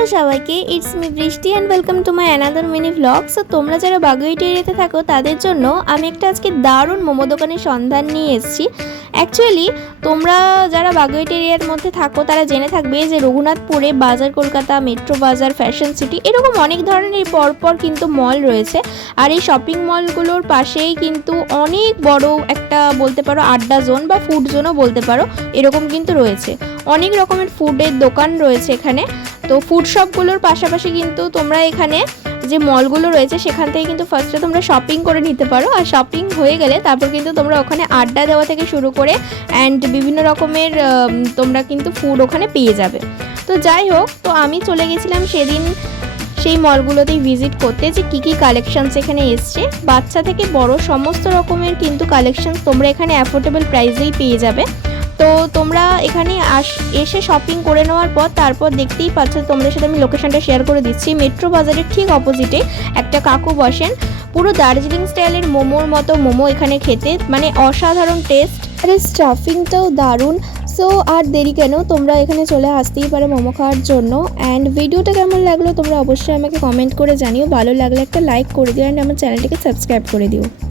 Hello সবাইকে, it's me বৃষ্টি and welcome to my another mini vlog. So তোমরা যারা বাগুইটি এরিয়াতে থাকো তাদের জন্য আমি একটা আজকে দারুণ মোমো দোকানের সন্ধান নিয়ে এসেছি। অ্যাকচুয়ালি তোমরা যারা বাগুইটি এরিয়ার মধ্যে থাকো তারা জেনে থাকবে যে রঘুনাথপুরে বাজার কলকাতা, মেট্রো বাজার, ফ্যাশন সিটি এরকম অনেক ধরনের পরপর কিন্তু মল রয়েছে। আর এই শপিং মলগুলোর পাশেই কিন্তু অনেক বড় একটা বলতে পারো আড্ডা জোন বা ফুড জোনও বলতে পারো, এরকম কিন্তু রয়েছে। অনেক রকমের ফুডের দোকান রয়েছে এখানে। তো ফুড শপগুলোর পাশাপাশি কিন্তু তোমরা এখানে যে মলগুলো রয়েছে সেখান থেকে কিন্তু ফার্স্টে তোমরা শপিং করে নিতে পারো। আর শপিং হয়ে গেলে তারপর কিন্তু তোমরা ওখানে আড্ডা দেওয়া থেকে শুরু করে অ্যান্ড বিভিন্ন রকমের তোমরা কিন্তু ফুড ওখানে পেয়ে যাবে। তো যাই হোক, তো আমি চলে গেছিলাম সেদিন সেই মলগুলোতেই ভিজিট করতে যে কী কী কালেকশানস এখানে এসছে। বাচ্চা থেকে বড় সমস্ত রকমের কিন্তু কালেকশানস তোমরা এখানে অ্যাফোর্ডেবল প্রাইসেই পেয়ে যাবে। তো তোমরা এখানে এসে শপিং করে নেওয়ার পর তারপর দেখতেই পাচ্ছ, তোমাদের সাথে আমি লোকেশনটা শেয়ার করে দিচ্ছি। মেট্রো বাজারের ঠিক অপোজিটে একটা কাকু বসেন, পুরো দার্জিলিং স্টাইলের মোমোর মতো মোমো এখানে খেতে, মানে অসাধারণ টেস্ট। আর স্টাফিংটাও দারুণ। সো আর দেরি কেন, তোমরা এখানে চলে আসতেই পারো মোমো খাওয়ার জন্য। অ্যান্ড ভিডিওটা কেমন লাগলো তোমরা অবশ্যই আমাকে কমেন্ট করে জানিও। ভালো লাগলে একটা লাইক করে দিও অ্যান্ড আমার চ্যানেলটিকে সাবস্ক্রাইব করে দিও।